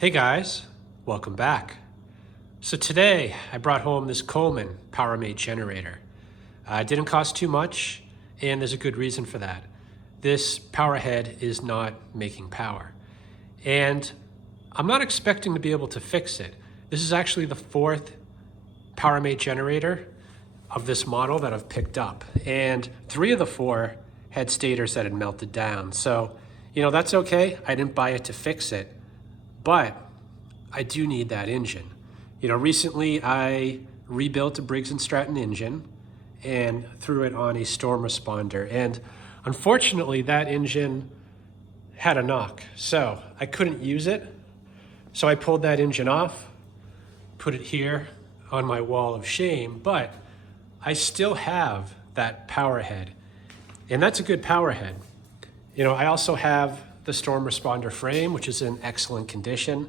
Hey guys, welcome back. So today I brought home this Coleman Powermate generator. It didn't cost too much, and there's a good reason for that. This power head is not making power, and I'm not expecting to be able to fix it. This is actually the fourth Powermate generator of this model that I've picked up, and 3 of the 4 had stators that had melted down. So, that's okay. I didn't buy it to fix it, but I do need that engine. Recently I rebuilt a Briggs and Stratton engine and threw it on a storm responder. And unfortunately that engine had a knock, so I couldn't use it. So I pulled that engine off, put it here on my wall of shame, but I still have that power head, and that's a good power head. I also have the storm responder frame, which is in excellent condition.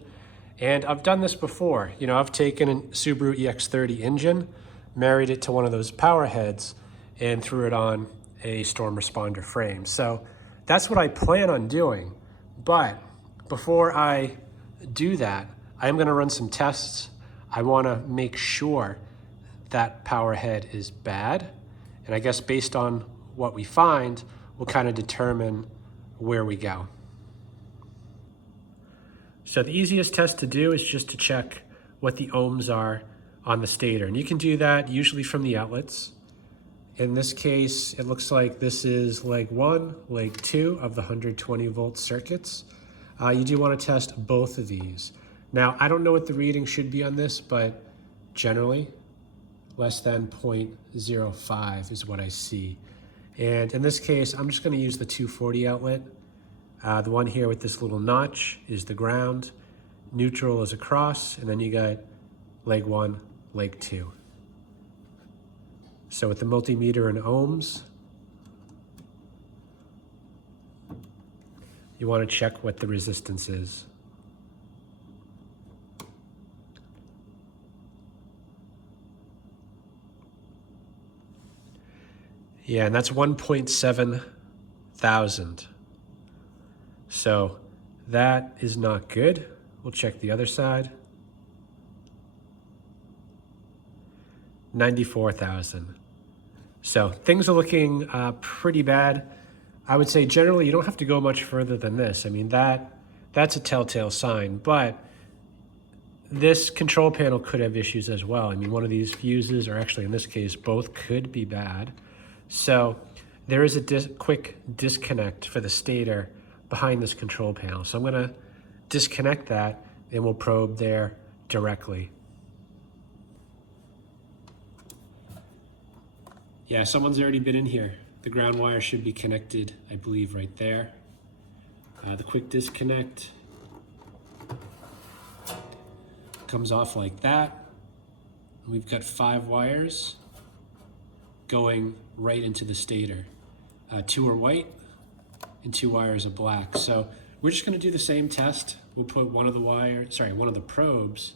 And I've done this before. I've taken a Subaru EX30 engine, married it to one of those power heads, and threw it on a storm responder frame. So that's what I plan on doing. But before I do that, I'm gonna run some tests. I wanna make sure that power head is bad. And I guess based on what we find, we'll kind of determine where we go. So the easiest test to do is just to check what the ohms are on the stator. And you can do that usually from the outlets. In this case, it looks like this is leg 1, leg 2 of the 120 volt circuits. You do want to test both of these. Now, I don't know what the reading should be on this, but generally less than 0.05 is what I see. And in this case, I'm just going to use the 240 outlet. The one here with this little notch is the ground, neutral is across, and then you got leg 1, leg 2. So with the multimeter in ohms, you want to check what the resistance is. Yeah, and that's 1.7 thousand. So that is not good. We'll check the other side. 94,000. So things are looking pretty bad. I would say generally you don't have to go much further than this. I mean, that's a telltale sign, but this control panel could have issues as well. I mean, one of these fuses, or actually in this case, both could be bad. So there is a quick disconnect for the stator behind this control panel. So I'm gonna disconnect that and we'll probe there directly. Yeah, someone's already been in here. The ground wire should be connected, I believe, right there. The quick disconnect comes off like that. We've got 5 wires going right into the stator. 2 are white and 2 wires are black. So we're just going to do the same test. We'll put one of the probes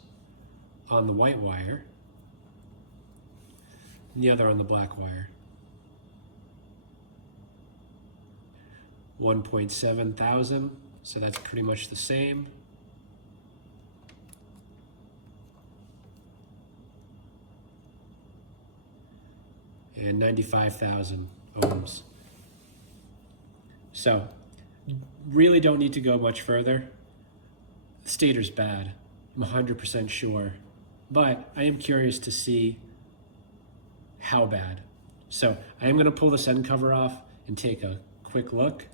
on the white wire and the other on the black wire. 1.7 thousand, so that's pretty much the same. And 95,000 ohms. So really don't need to go much further. The stator's bad, I'm 100% sure, but I am curious to see how bad. So I am gonna pull this end cover off and take a quick look.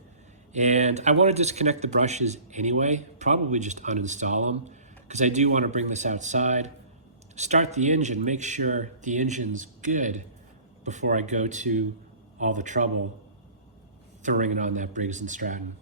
And I wanna disconnect the brushes anyway, probably just uninstall them, because I do wanna bring this outside, start the engine, make sure the engine's good before I go to all the trouble throwing it on that Briggs and Stratton.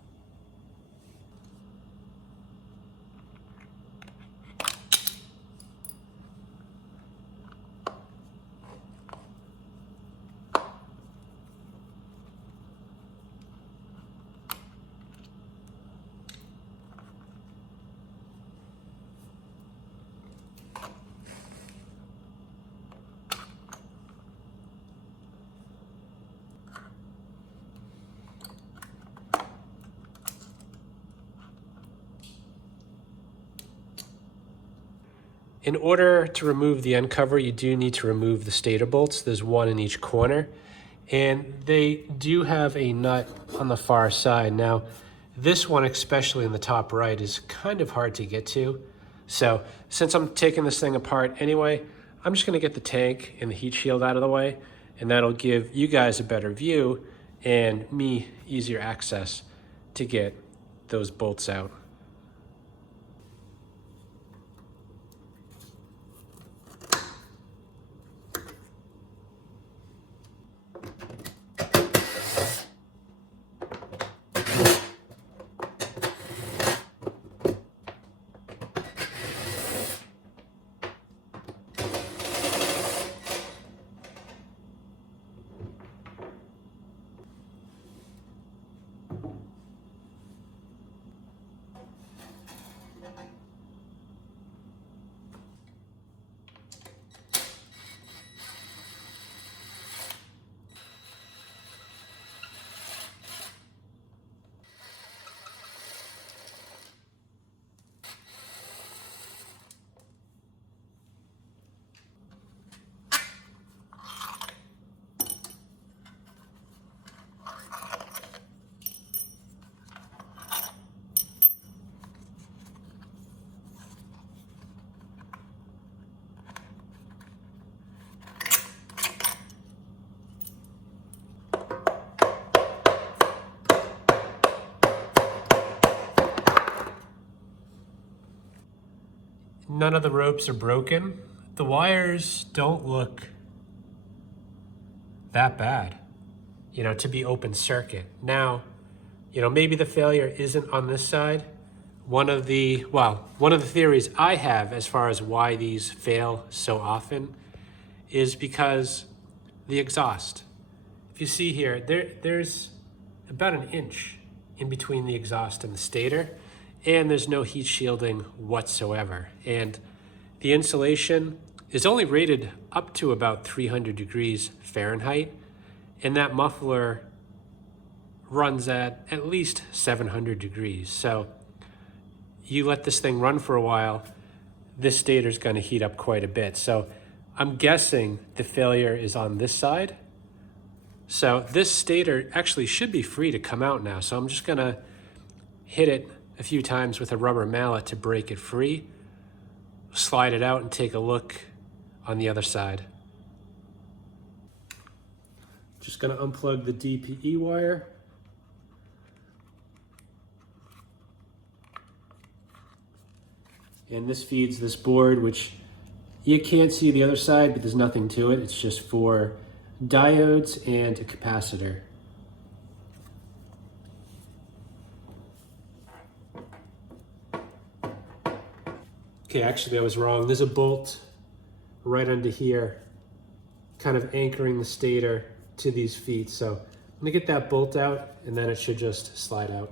In order to remove the end cover, you do need to remove the stator bolts. There's one in each corner, and they do have a nut on the far side. Now, this one, especially in the top right, is kind of hard to get to. So since I'm taking this thing apart anyway, I'm just gonna get the tank and the heat shield out of the way, and that'll give you guys a better view and me easier access to get those bolts out. None of the ropes are broken. The wires don't look that bad, you know, to be open circuit. Now, you know, maybe the failure isn't on this side. One of the theories I have as far as why these fail so often is because the exhaust. If you see here, there's about an inch in between the exhaust and the stator, and there's no heat shielding whatsoever. And the insulation is only rated up to about 300 degrees Fahrenheit, and that muffler runs at least 700 degrees. So you let this thing run for a while, this stator's gonna heat up quite a bit. So I'm guessing the failure is on this side. So this stator actually should be free to come out now. So I'm just gonna hit it a few times with a rubber mallet to break it free, slide it out and take a look on the other side. Just gonna unplug the DPE wire. And this feeds this board, which you can't see the other side, but there's nothing to it. It's just for diodes and a capacitor. Okay, actually I was wrong. There's a bolt right under here, kind of anchoring the stator to these feet. So I'm gonna get that bolt out and then it should just slide out.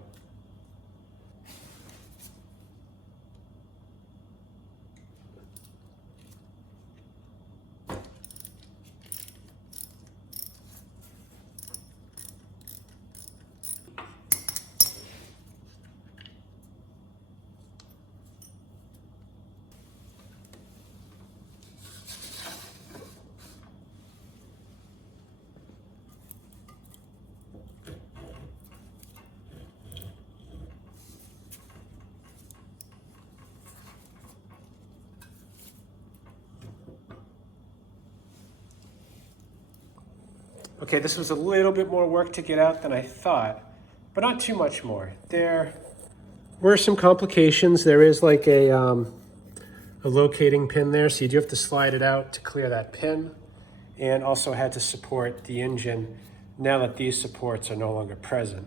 Okay, this was a little bit more work to get out than I thought, but not too much more. There were some complications. There is like a locating pin there, so you do have to slide it out to clear that pin, and also had to support the engine now that these supports are no longer present.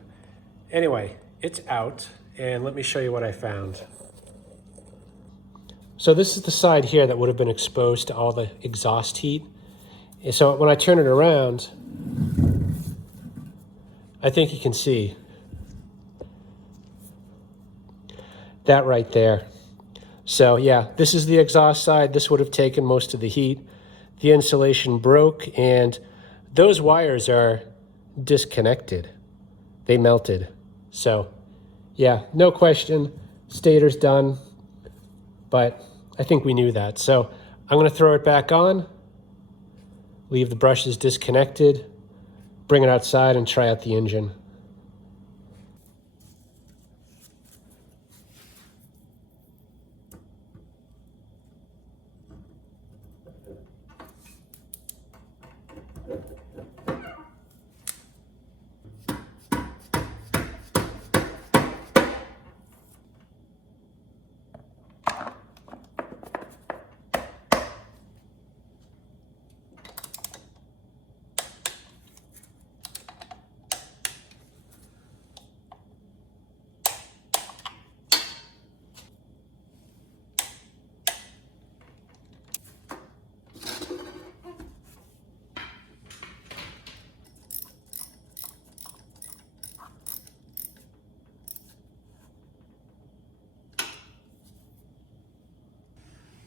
Anyway, it's out, and let me show you what I found. So this is the side here that would have been exposed to all the exhaust heat. And so when I turn it around, I think you can see that right there. So yeah, this is the exhaust side. This would have taken most of the heat. The insulation broke and those wires are disconnected. They melted. So yeah, no question, stator's done. But I think we knew that. So I'm going to throw it back on, leave the brushes disconnected, bring it outside and try out the engine.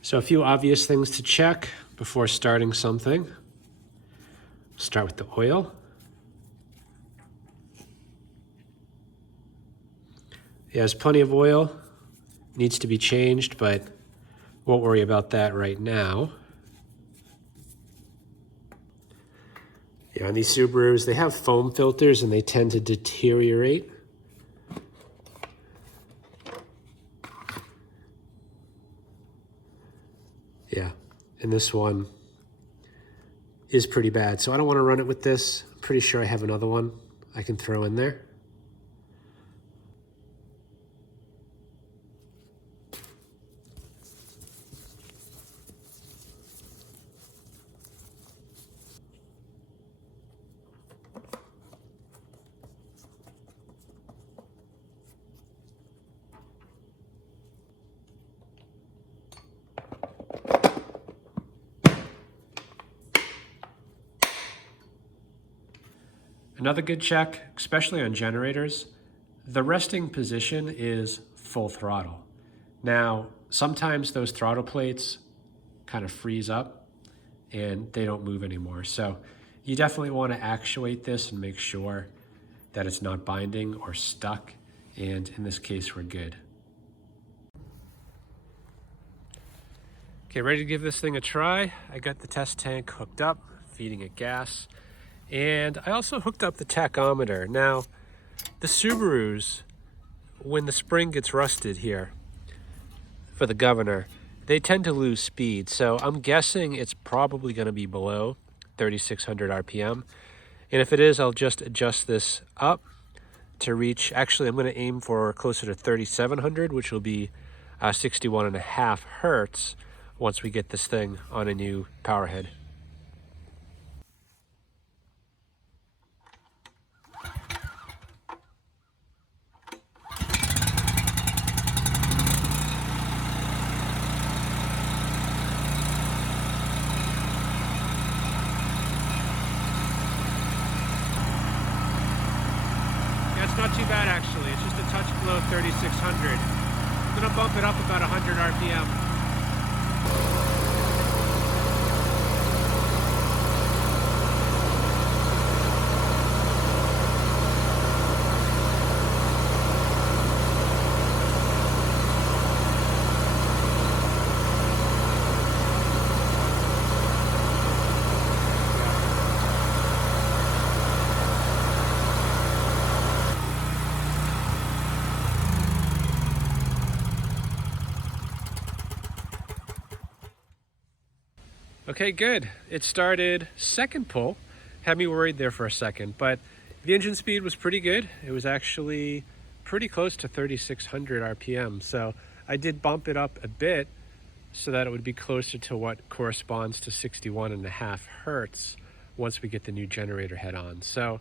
So a few obvious things to check before starting something. Start with the oil. It has plenty of oil, needs to be changed, but won't worry about that right now. Yeah, on these Subarus, they have foam filters and they tend to deteriorate. Yeah, and this one is pretty bad, so I don't want to run it with this. I'm pretty sure I have another one I can throw in there. Another good check, especially on generators, the resting position is full throttle. Now, sometimes those throttle plates kind of freeze up and they don't move anymore. So you definitely want to actuate this and make sure that it's not binding or stuck. And in this case, we're good. Okay, ready to give this thing a try. I got the test tank hooked up, feeding it gas. And I also hooked up the tachometer. Now, the Subarus, when the spring gets rusted here for the governor, they tend to lose speed. So I'm guessing it's probably going to be below 3,600 RPM. And if it is, I'll just adjust this up to reach, actually I'm going to aim for closer to 3,700, which will be 61.5 hertz once we get this thing on a new power head. It's not too bad actually, it's just a touch below 3,600. I'm gonna bump it up about 100 RPM. Okay, good. It started second pull. Had me worried there for a second, but the engine speed was pretty good. It was actually pretty close to 3,600 RPM. So I did bump it up a bit so that it would be closer to what corresponds to 61.5 hertz once we get the new generator head on. So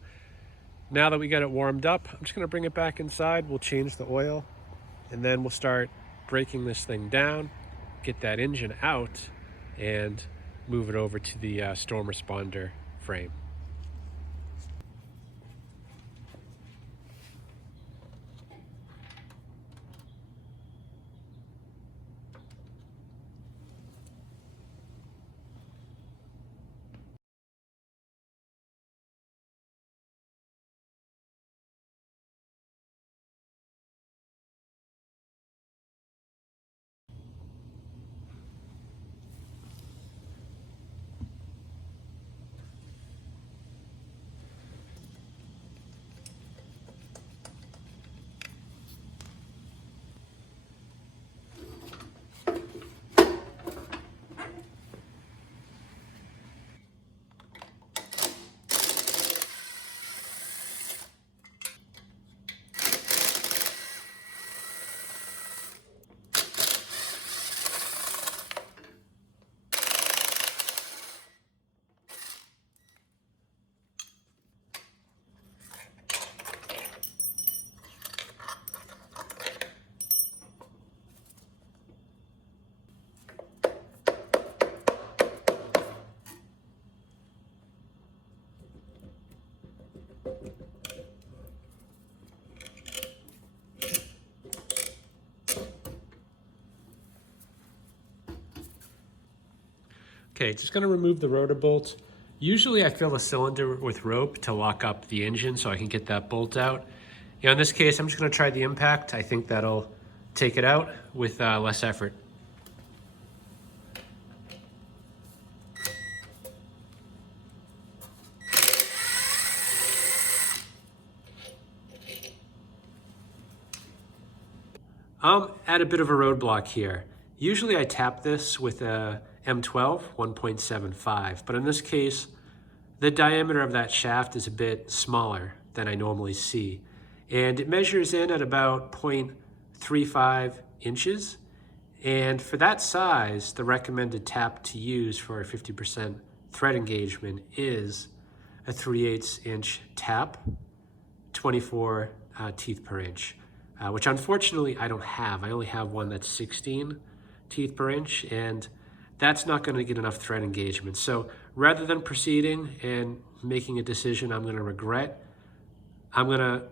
now that we got it warmed up, I'm just gonna bring it back inside. We'll change the oil and then we'll start breaking this thing down, get that engine out, and move it over to the storm responder frame. Okay, just gonna remove the rotor bolt. Usually I fill the cylinder with rope to lock up the engine so I can get that bolt out. You know, in this case, I'm just gonna try the impact. I think that'll take it out with less effort. I'm at a bit of a roadblock here. Usually I tap this with a M12 1.75, but in this case, the diameter of that shaft is a bit smaller than I normally see. And it measures in at about 0.35 inches. And for that size, the recommended tap to use for a 50% thread engagement is a 3/8 inch tap, 24 teeth per inch. Which unfortunately I don't have. I only have one that's 16 teeth per inch, and that's not going to get enough thread engagement. So rather than proceeding and making a decision I'm going to regret, I'm going to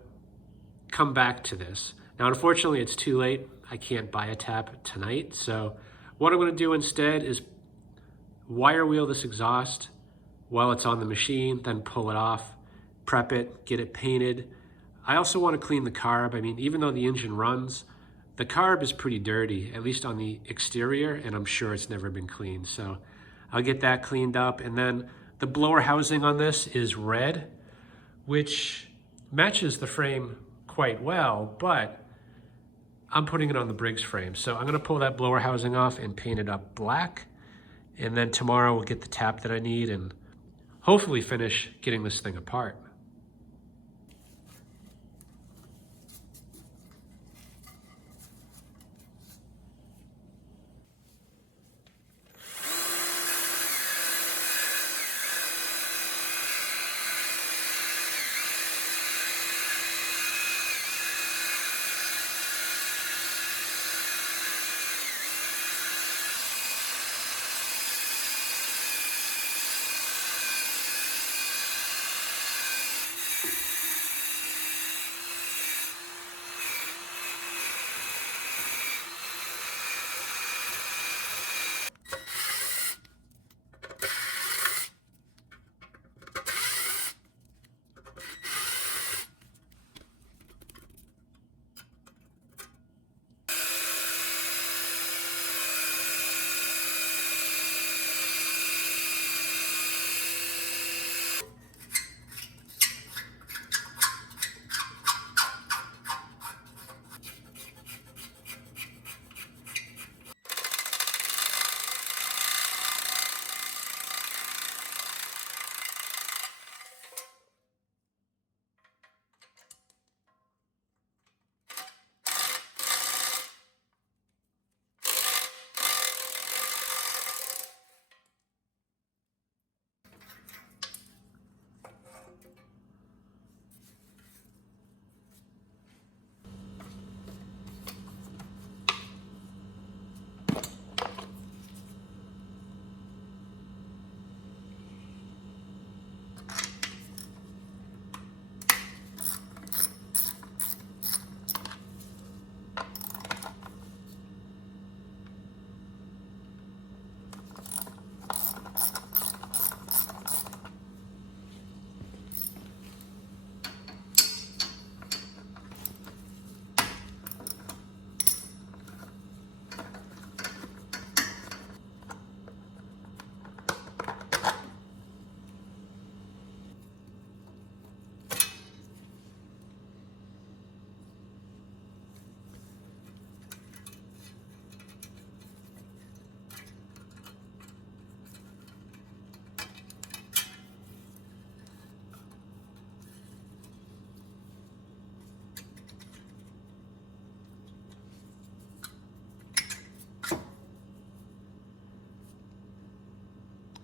come back to this. Now, unfortunately, it's too late. I can't buy a tap tonight. So what I'm going to do instead is wire wheel this exhaust while it's on the machine, then pull it off, prep it, get it painted. I also want to clean the carb. I mean, even though the engine runs, the carb is pretty dirty, at least on the exterior, and I'm sure it's never been cleaned. So I'll get that cleaned up. And then the blower housing on this is red, which matches the frame quite well, but I'm putting it on the Briggs frame. So I'm gonna pull that blower housing off and paint it up black. And then tomorrow we'll get the tap that I need and hopefully finish getting this thing apart.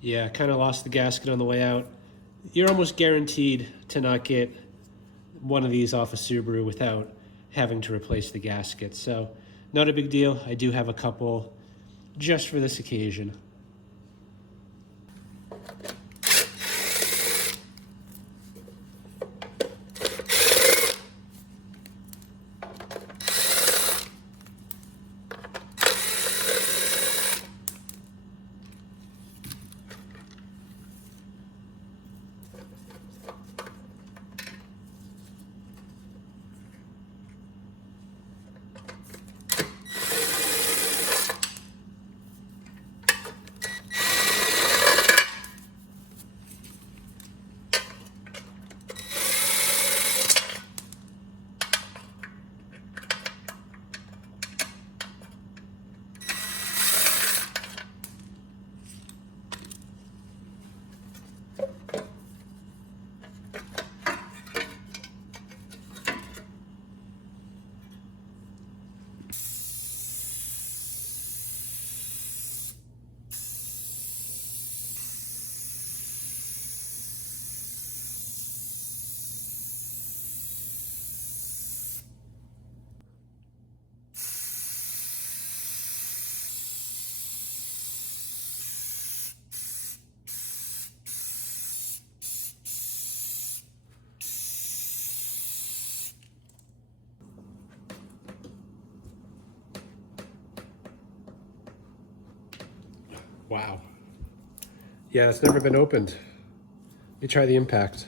Yeah, kind of lost the gasket on the way out. You're almost guaranteed to not get one of these off a Subaru without having to replace the gasket. So not a big deal. I do have a couple just for this occasion. Wow. Yeah, it's never been opened. Let me try the impact.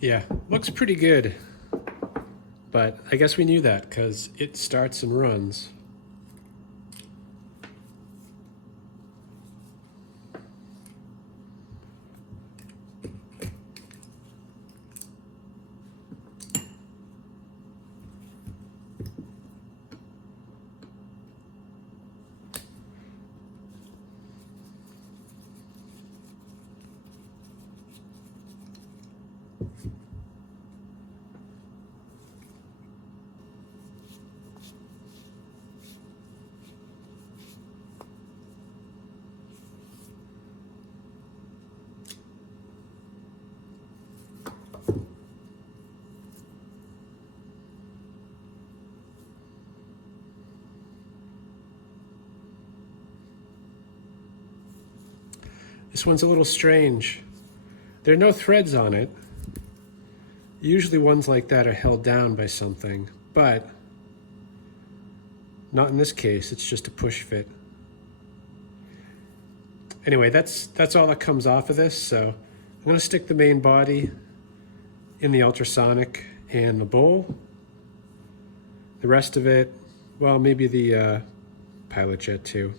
Yeah, looks pretty good. But I guess we knew that because it starts and runs. This one's a little strange. There are no threads on it. Usually ones like that are held down by something, but not in this case. It's just a push fit. Anyway, that's all that comes off of this. So I'm going to stick the main body in the ultrasonic and the bowl. The rest of it, well, maybe the pilot jet too.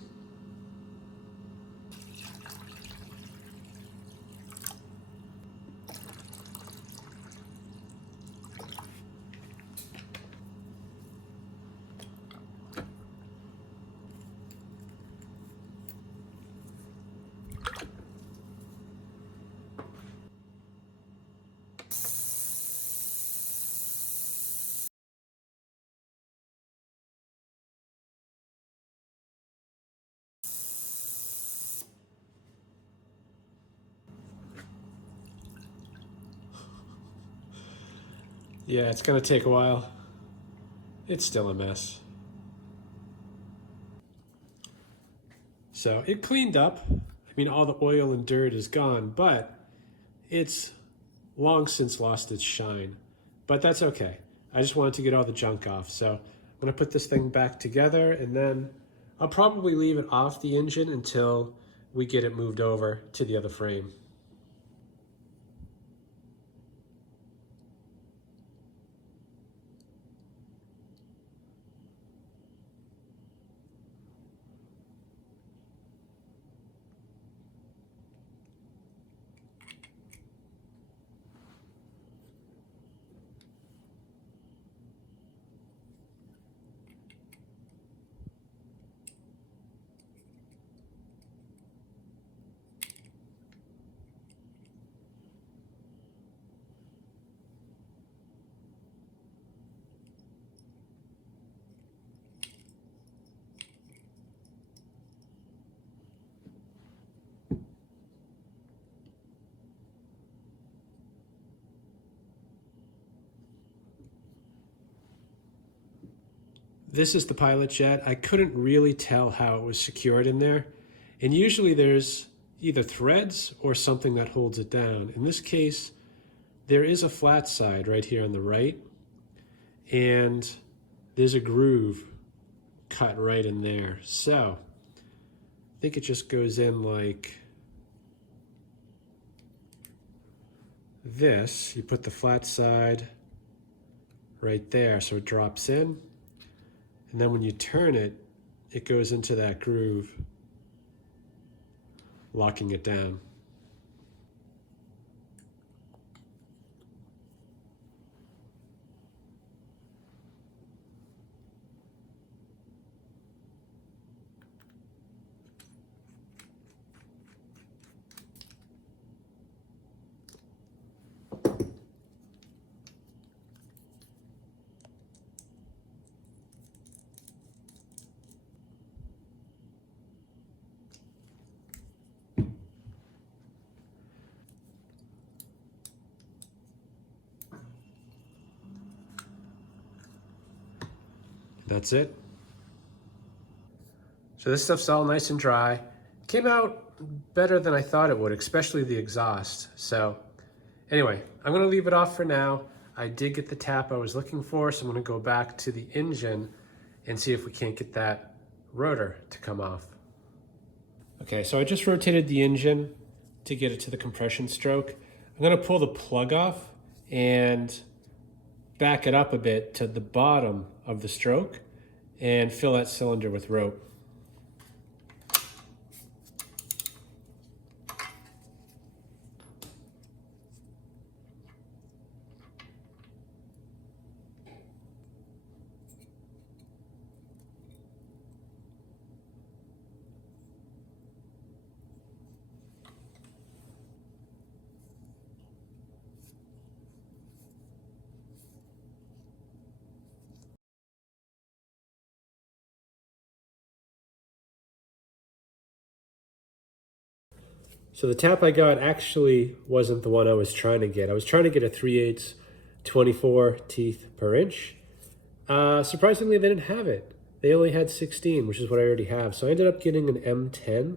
Yeah, it's going to take a while. It's still a mess. So it cleaned up. I mean, all the oil and dirt is gone, but it's long since lost its shine. But that's okay. I just wanted to get all the junk off. So I'm going to put this thing back together, and then I'll probably leave it off the engine until we get it moved over to the other frame. This is the pilot jet. I couldn't really tell how it was secured in there. And usually there's either threads or something that holds it down. In this case, there is a flat side right here on the right, and there's a groove cut right in there. So I think it just goes in like this. You put the flat side right there so it drops in. And then when you turn it, it goes into that groove, locking it down. That's it. So this stuff's all nice and dry. Came out better than I thought it would, especially the exhaust. So anyway, I'm gonna leave it off for now. I did get the tap I was looking for, so I'm gonna go back to the engine and see if we can't get that rotor to come off. Okay, so I just rotated the engine to get it to the compression stroke. I'm gonna pull the plug off and back it up a bit to the bottom of the stroke and fill that cylinder with rope. So the tap I got actually wasn't the one I was trying to get. I was trying to get a 3/8 24 teeth per inch. Surprisingly, they didn't have it. They only had 16, which is what I already have. So I ended up getting an M10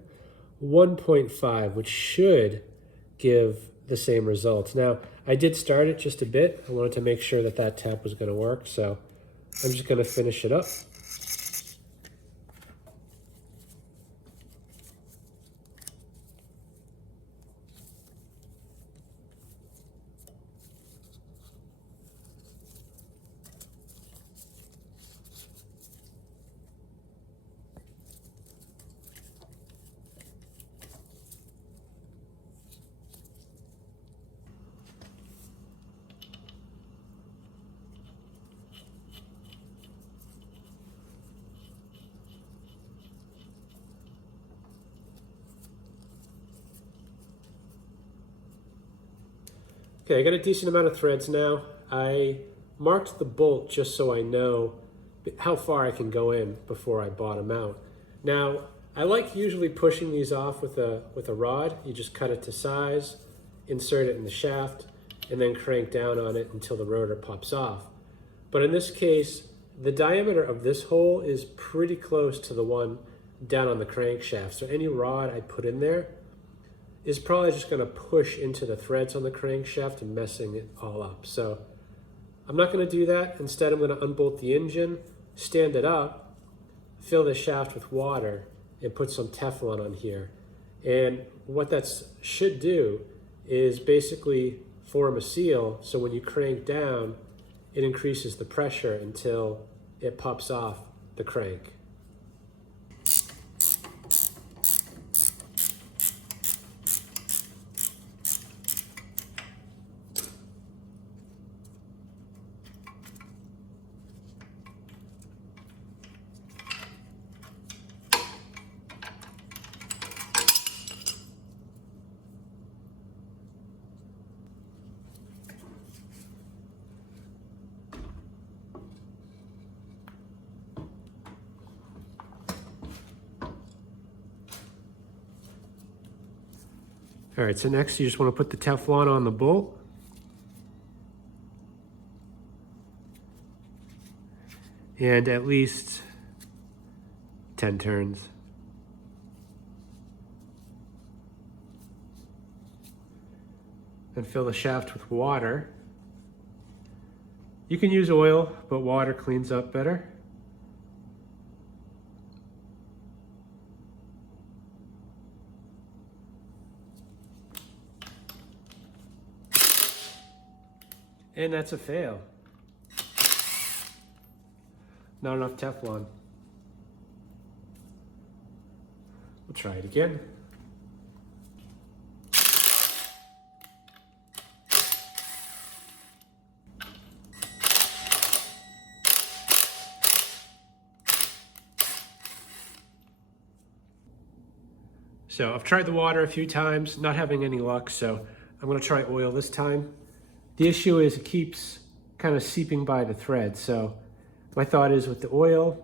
1.5, which should give the same results. Now, I did start it just a bit. I wanted to make sure that that tap was going to work. So I'm just going to finish it up. Okay, I got a decent amount of threads now. I marked the bolt just so I know how far I can go in before I bottom out. Now, I like usually pushing these off with a rod. You just cut it to size, insert it in the shaft, and then crank down on it until the rotor pops off. But in this case, the diameter of this hole is pretty close to the one down on the crankshaft. So any rod I put in there is probably just going to push into the threads on the crankshaft and messing it all up. So I'm not going to do that. Instead, I'm going to unbolt the engine, stand it up, fill the shaft with water, and put some Teflon on here. And what that should do is basically form a seal, so when you crank down, it increases the pressure until it pops off the crank. All right, so next you just want to put the Teflon on the bolt. And at least 10 turns. And fill the shaft with water. You can use oil, but water cleans up better. And that's a fail. Not enough Teflon. We'll try it again. So I've tried the water a few times, not having any luck, so I'm gonna try oil this time. The issue is it keeps kind of seeping by the thread, so my thought is with the oil,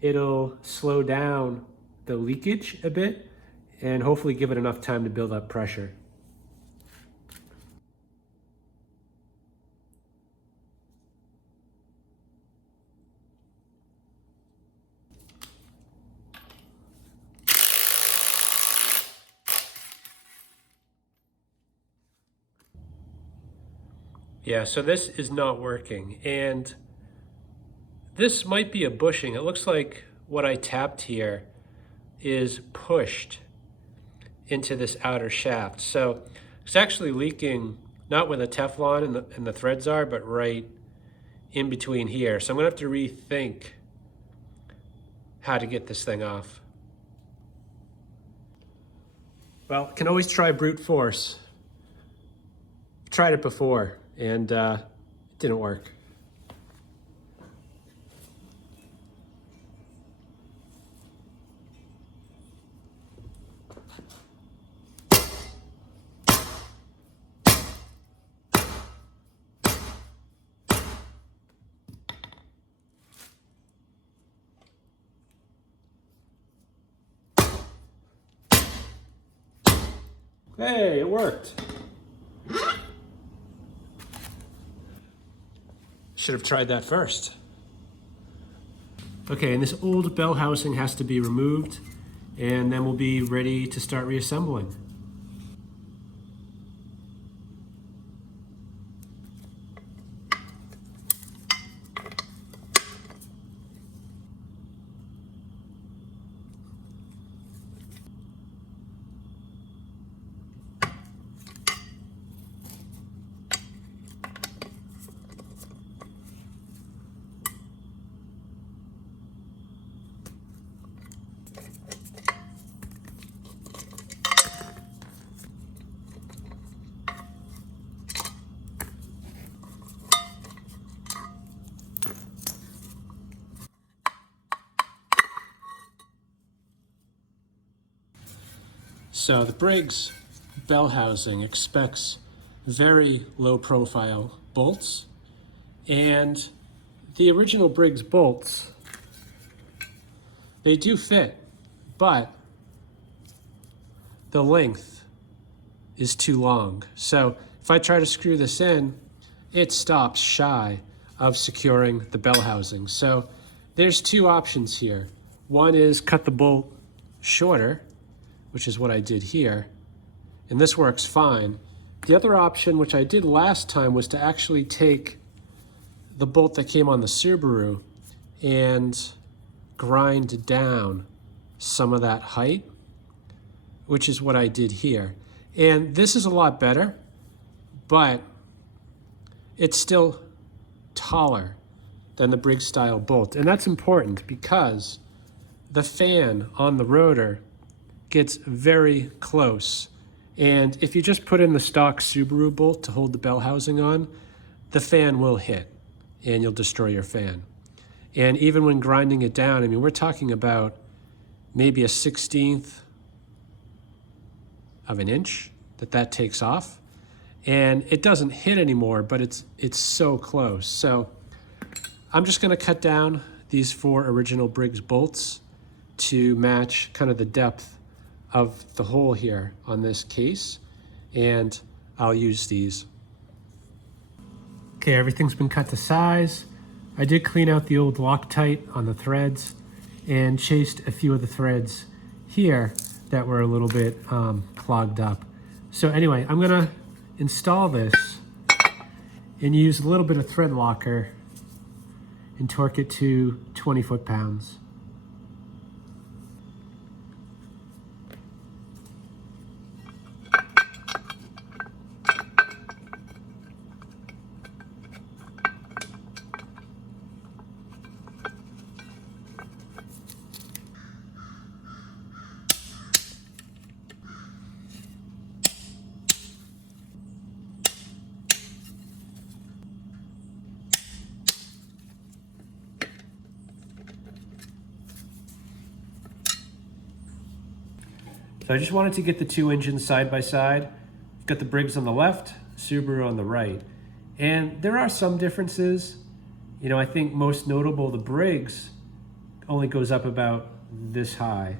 it'll slow down the leakage a bit and hopefully give it enough time to build up pressure. Yeah, so this is not working, and this might be a bushing. It looks like what I tapped here is pushed into this outer shaft. So it's actually leaking not where the Teflon and the threads are, but right in between here. So I'm gonna have to rethink how to get this thing off. Well, can always try brute force. Tried it before and it didn't work. Hey, it worked. Should have tried that first. Okay, and this old bell housing has to be removed, and then we'll be ready to start reassembling. So the Briggs bell housing expects very low profile bolts, and the original Briggs bolts, they do fit, but the length is too long. So if I try to screw this in, it stops shy of securing the bell housing. So there's two options here. One is cut the bolt shorter, which is what I did here, and this works fine. The other option, which I did last time, was to actually take the bolt that came on the Subaru and grind down some of that height, which is what I did here. And this is a lot better, but it's still taller than the Briggs style bolt. And that's important because the fan on the rotor gets very close. And if you just put in the stock Subaru bolt to hold the bell housing on, the fan will hit and you'll destroy your fan. And even when grinding it down, I mean, we're talking about maybe a 1/16 of an inch that takes off. And it doesn't hit anymore, but it's so close. So I'm just gonna cut down these 4 original Briggs bolts to match kind of the depth of the hole here on this case, and I'll use these. Okay, everything's been cut to size. I did clean out the old Loctite on the threads and chased a few of the threads here that were a little bit clogged up. So anyway, I'm gonna install this and use a little bit of thread locker and torque it to 20 foot-pounds. So I just wanted to get the 2 engines side by side. Got the Briggs on the left, Subaru on the right. And there are some differences. You know, I think most notable, the Briggs only goes up about this high.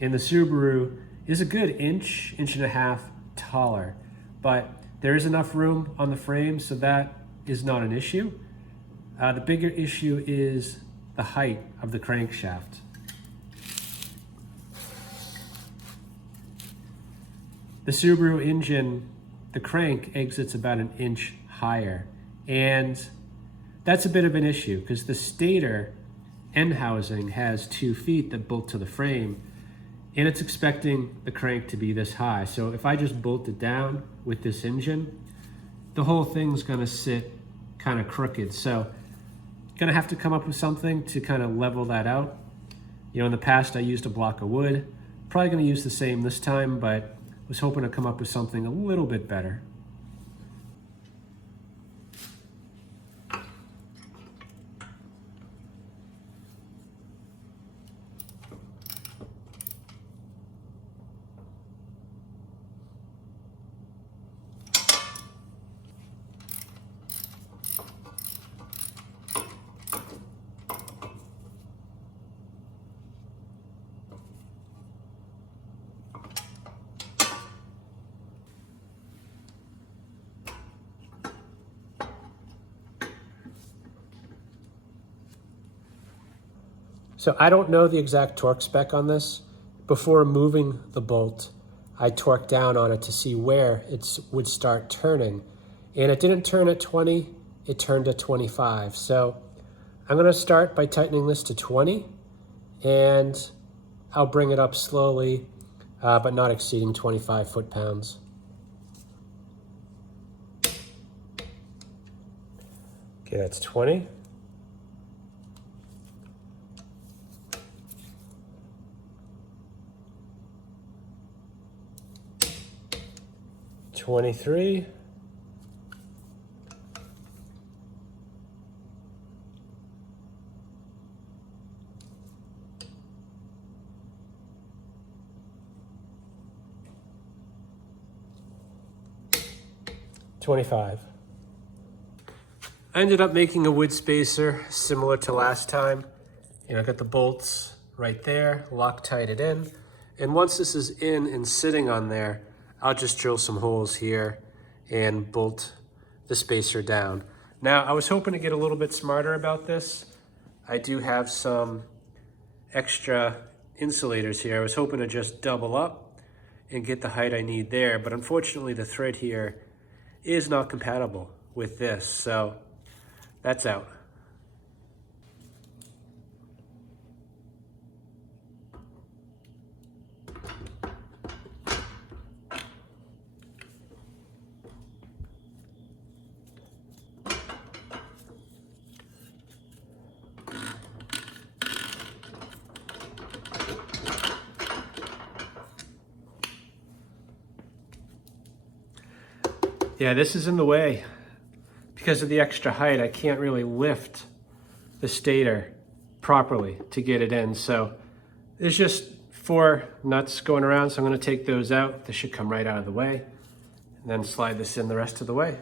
And the Subaru is a good inch and a half taller, but there is enough room on the frame, so that is not an issue. The bigger issue is the height of the crankshaft. The Subaru engine, the crank exits about 1 inch higher. And that's a bit of an issue because the stator end housing has 2 feet that bolt to the frame, and it's expecting the crank to be this high. So if I just bolt it down with this engine, the whole thing's gonna sit kind of crooked. So gonna have to come up with something to kind of level that out. You know, in the past I used a block of wood. Probably gonna use the same this time, but was hoping to come up with something a little bit better. So I don't know the exact torque spec on this. Before removing the bolt, I torqued down on it to see where it would start turning. And it didn't turn at 20, it turned at 25. So I'm gonna start by tightening this to 20, and I'll bring it up slowly, but not exceeding 25 foot-pounds. Okay, that's 20. 23. 25. I ended up making a wood spacer similar to last time. You know, I got the bolts right there, Loctite it in. And once this is in and sitting on there, I'll just drill some holes here and bolt the spacer down. Now, I was hoping to get a little bit smarter about this. I do have some extra insulators here. I was hoping to just double up and get the height I need there, but unfortunately the thread here is not compatible with this, so that's out. Yeah, this is in the way. Because of the extra height, I can't really lift the stator properly to get it in. So there's just 4 nuts going around, so I'm gonna take those out. This should come right out of the way, and then slide this in the rest of the way.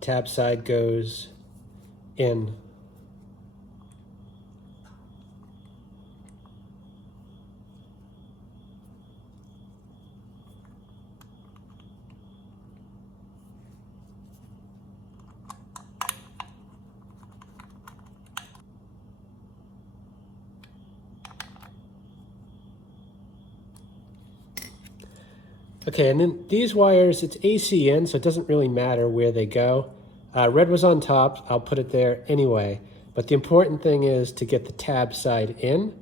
tab side goes in. Okay, and then these wires, it's AC in, so it doesn't really matter where they go. Red was on top, I'll put it there anyway. But the important thing is to get the tab side in,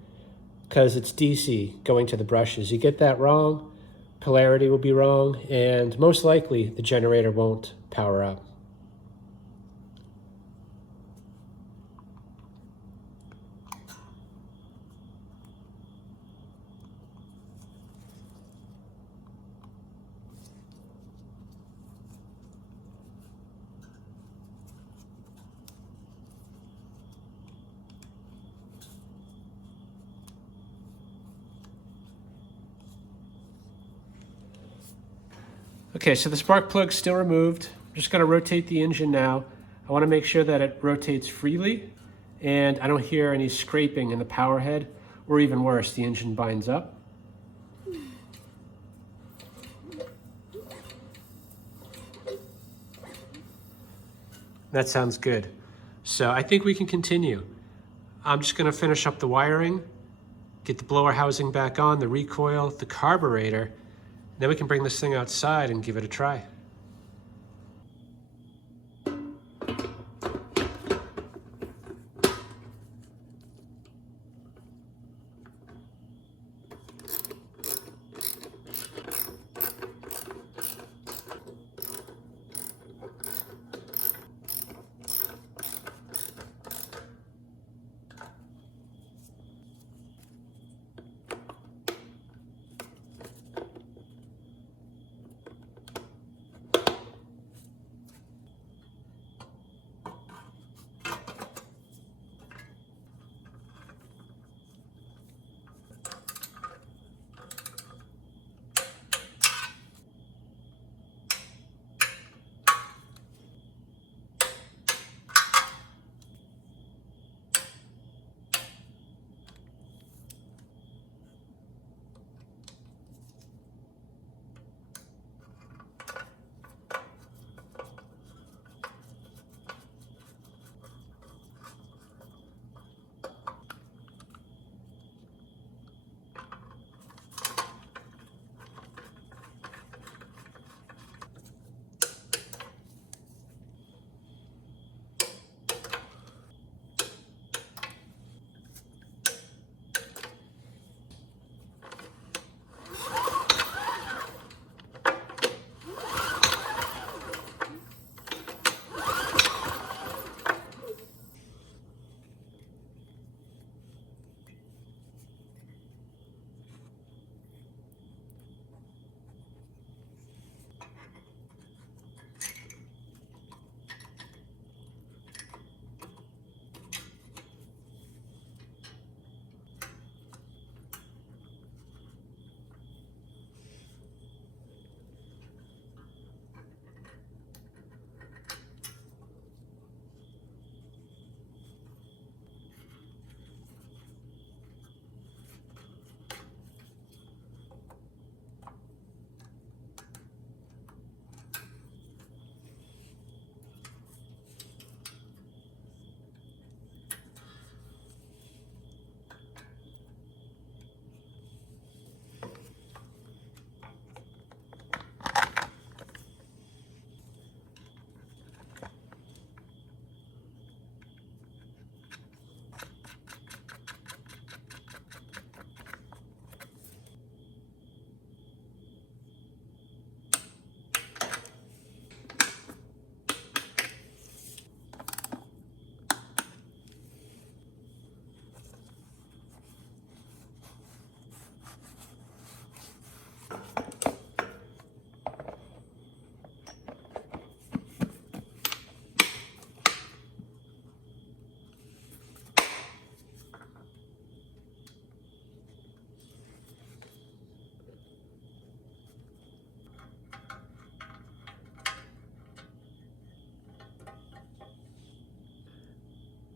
because it's DC going to the brushes. You get that wrong, polarity will be wrong, and most likely the generator won't power up. Okay, so the spark plug's still removed. I'm just gonna rotate the engine now. I wanna make sure that it rotates freely and I don't hear any scraping in the power head, or even worse, the engine binds up. That sounds good. So I think we can continue. I'm just gonna finish up the wiring, get the blower housing back on, the recoil, the carburetor, then we can bring this thing outside and give it a try.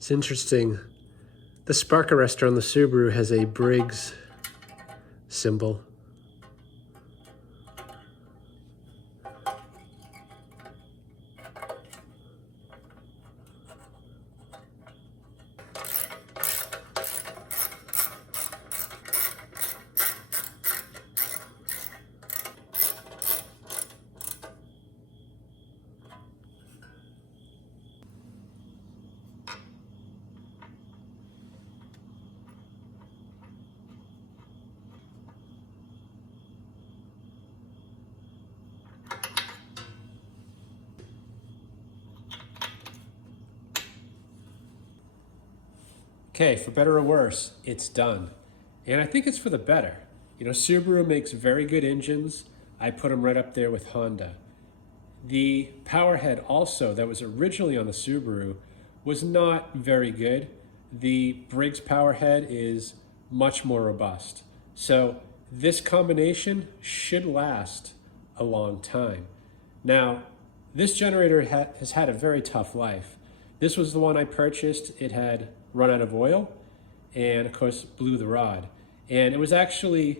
It's interesting. The spark arrestor on the Subaru has a Briggs symbol. Okay, for better or worse, it's done. And I think it's for the better. You know, Subaru makes very good engines. I put them right up there with Honda. The power head also that was originally on the Subaru was not very good. The Briggs power head is much more robust. So this combination should last a long time. Now, this generator has had a very tough life. This was the one I purchased. It had run out of oil and of course blew the rod. And it was actually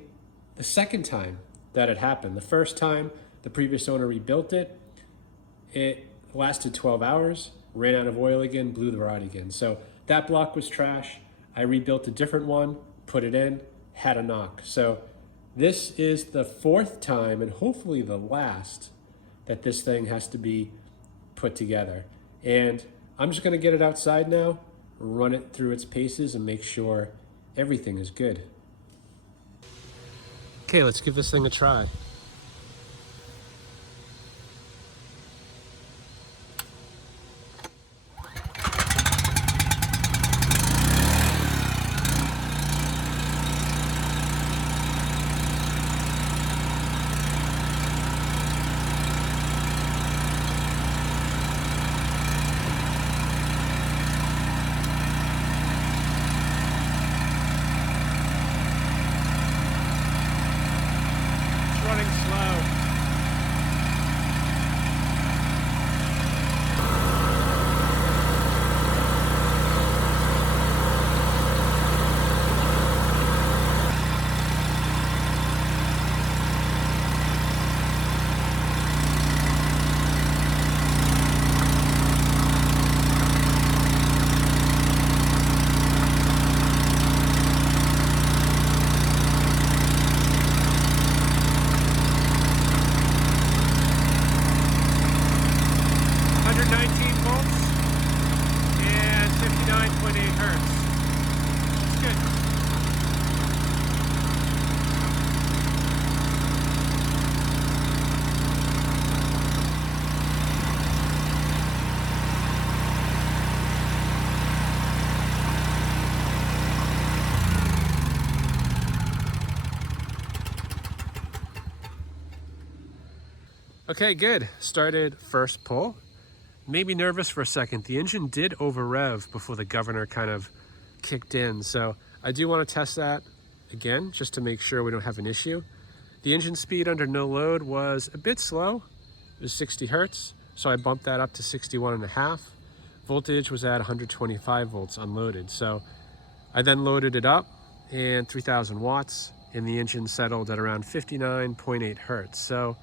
the second time that it happened. The first time the previous owner rebuilt it, it lasted 12 hours, ran out of oil again, blew the rod again. So that block was trash. I rebuilt a different one, put it in, had a knock. So this is the fourth time and hopefully the last that this thing has to be put together. And I'm just gonna get it outside now, run it through its paces and make sure everything is good. Okay, let's give this thing a try. Running slow. Okay, good. Started first pull. Made me nervous for a second. The engine did over rev before the governor kind of kicked in. So I do want to test that again, just to make sure we don't have an issue. The engine speed under no load was a bit slow. It was 60 hertz. So I bumped that up to 61.5. Voltage was at 125 volts unloaded. So I then loaded it up and 3000 watts and the engine settled at around 59.8 hertz. So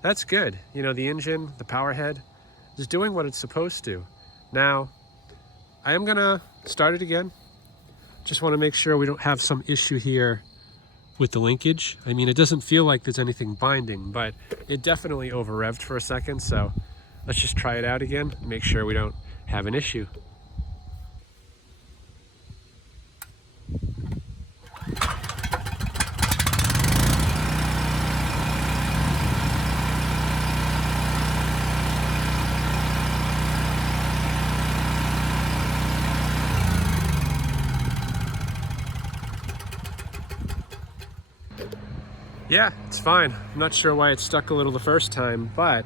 that's good. You know, the engine, the power head, is doing what it's supposed to. Now, I am gonna start it again. Just wanna make sure we don't have some issue here with the linkage. I mean, it doesn't feel like there's anything binding, but it definitely over revved for a second. So let's just try it out again and make sure we don't have an issue. Yeah, it's fine. I'm not sure why it stuck a little the first time, but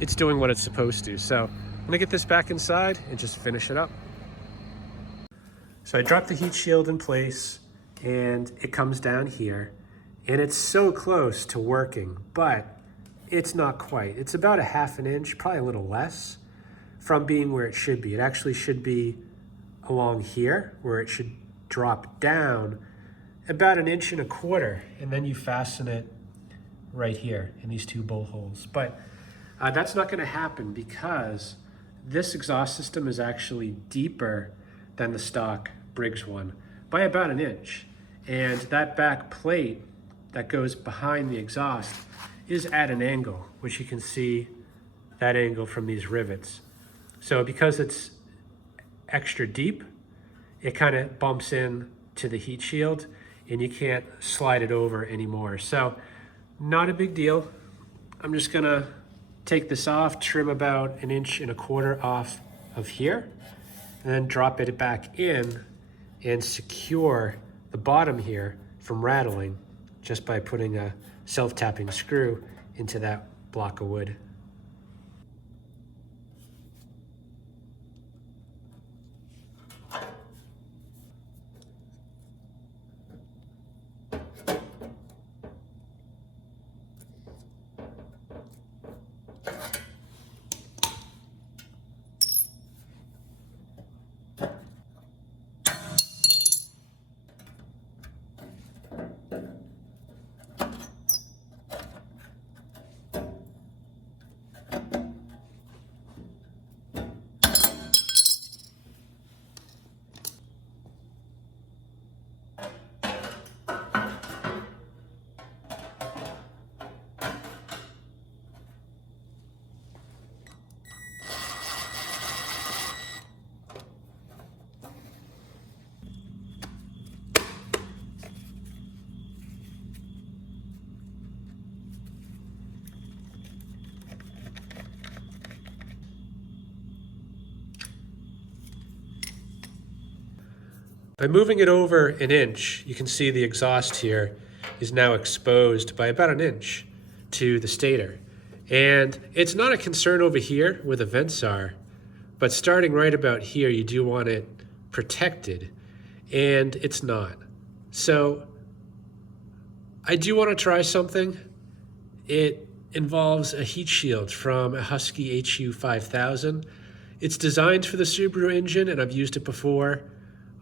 it's doing what it's supposed to. So I'm gonna get this back inside and just finish it up. So I dropped the heat shield in place and it comes down here and it's so close to working, but it's not quite. It's about a half an inch, probably a little less, from being where it should be. It actually should be along here where it should drop down about 1.25 inches, and then you fasten it right here in these 2 bolt holes. But that's not going to happen because this exhaust system is actually deeper than the stock Briggs one by about 1 inch. And that back plate that goes behind the exhaust is at an angle, which you can see that angle from these rivets. So because it's extra deep, it kind of bumps in to the heat shield and you can't slide it over anymore. So not a big deal. I'm just gonna take this off, trim about 1.25 inches off of here, and then drop it back in and secure the bottom here from rattling just by putting a self-tapping screw into that block of wood. By moving it over 1 inch, you can see the exhaust here is now exposed by about 1 inch to the stator. And it's not a concern over here where the vents are, but starting right about here, you do want it protected, and it's not. So I do want to try something. It involves a heat shield from a Husky HU5000. It's designed for the Subaru engine, and I've used it before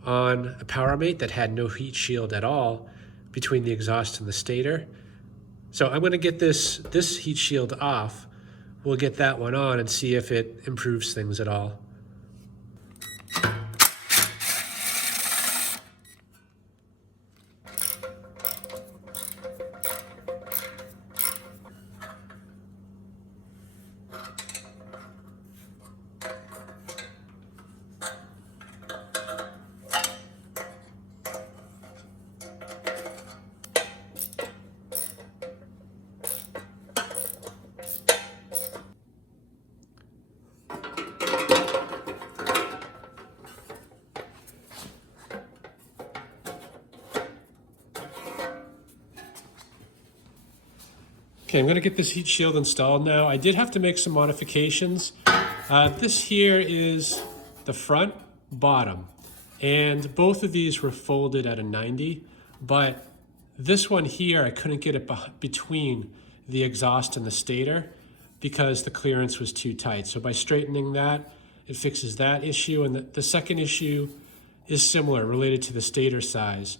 on a Powermate that had no heat shield at all between the exhaust and the stator. So I'm going to get this heat shield off. We'll get that one on and see if it improves things at all. Okay, I'm gonna get this heat shield installed now. I did have to make some modifications. This here is the front bottom, and both of these were folded at a 90, but this one here, I couldn't get it between the exhaust and the stator because the clearance was too tight. So by straightening that, it fixes that issue. And the second issue is similar, related to the stator size.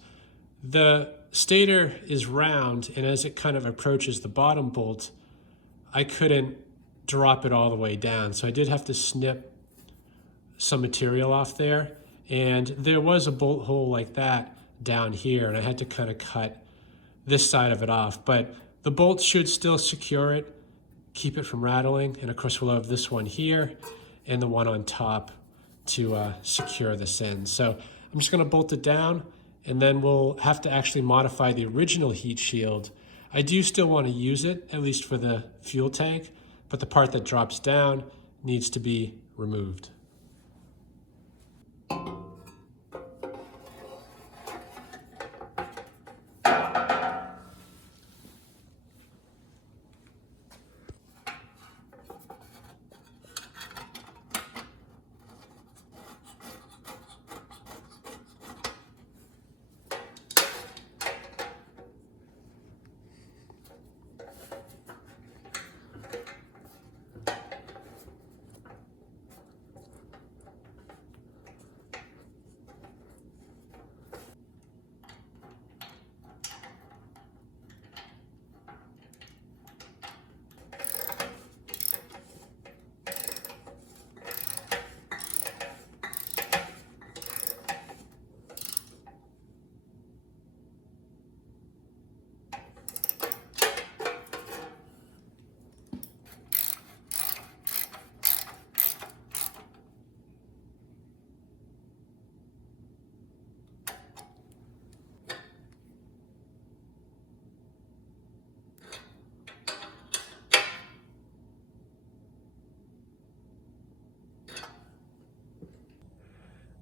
The stator is round, and as it kind of approaches the bottom bolt, I couldn't drop it all the way down. So I did have to snip some material off there. And there was a bolt hole like that down here, and I had to kind of cut this side of it off. But the bolt should still secure it, keep it from rattling. And of course, we'll have this one here and the one on top to secure this in. So I'm just gonna bolt it down, and then we'll have to actually modify the original heat shield. I do still want to use it, at least for the fuel tank, but the part that drops down needs to be removed.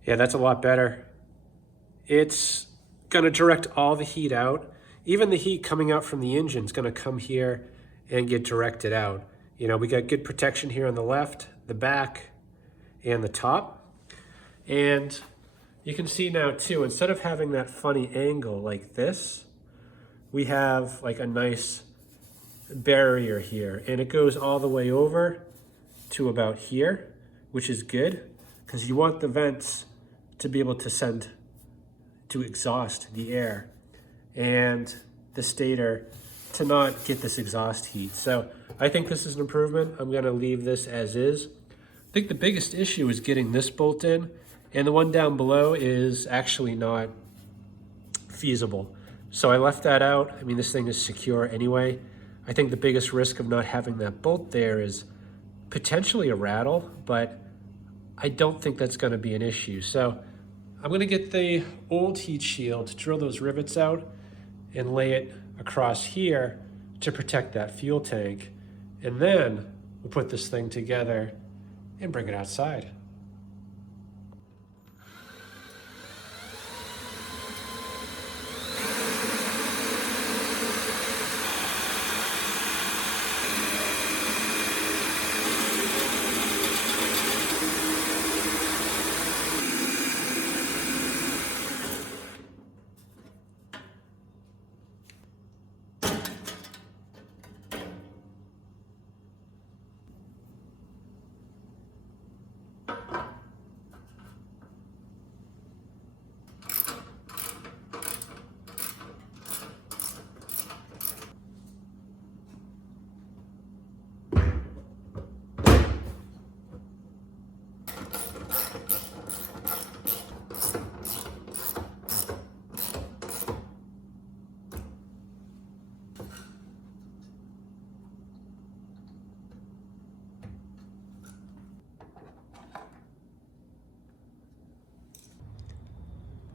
Yeah, that's a lot better. It's gonna direct all the heat out. Even the heat coming out from the engine is gonna come here and get directed out. You know, we got good protection here on the left, the back, and the top. And you can see now too, instead of having that funny angle like this, we have like a nice barrier here, and it goes all the way over to about here, which is good because you want the vents to be able to exhaust the air and the stator to not get this exhaust heat. So I think this is an improvement. I'm gonna leave this as is. I think the biggest issue is getting this bolt in, and the one down below is actually not feasible. So I left that out. I mean, this thing is secure anyway. I think the biggest risk of not having that bolt there is potentially a rattle, but I don't think that's gonna be an issue. So I'm gonna get the old heat shield, drill those rivets out, and lay it across here to protect that fuel tank. And then we'll put this thing together and bring it outside.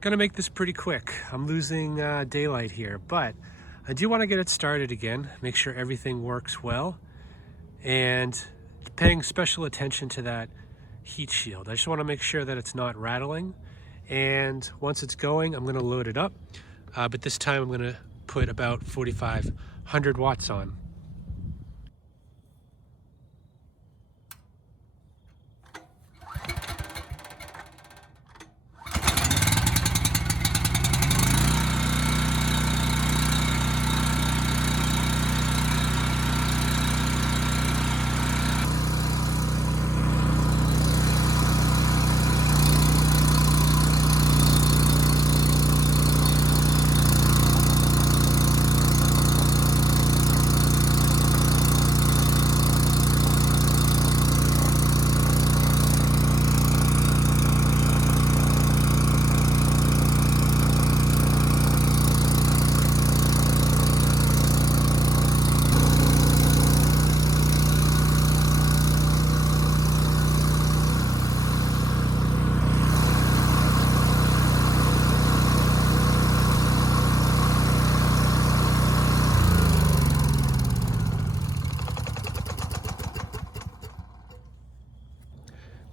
Gonna make this pretty quick. I'm losing daylight here, but I do want to get it started again, make sure everything works well, and paying special attention to that heat shield. I just want to make sure that it's not rattling, and once it's going, I'm gonna load it up, but this time I'm gonna put about 4,500 watts on.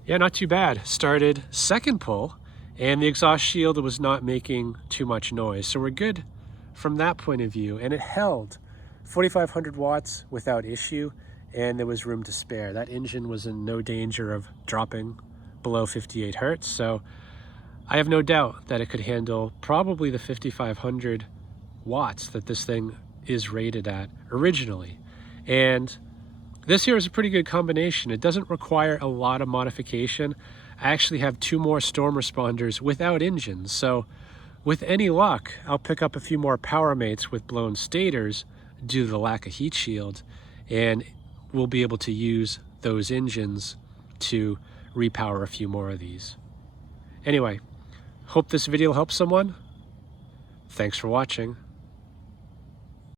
Yeah, not too bad. Started second pull, and the exhaust shield was not making too much noise. So we're good from that point of view. And it held 4,500 watts without issue, and there was room to spare. That engine was in no danger of dropping below 58 hertz. So I have no doubt that it could handle probably the 5,500 watts that this thing is rated at originally. And this here is a pretty good combination. It doesn't require a lot of modification. I actually have 2 more storm responders without engines. So with any luck, I'll pick up a few more Powermates with blown stators due to the lack of heat shield, and we'll be able to use those engines to repower a few more of these. Anyway, hope this video helps someone. Thanks for watching.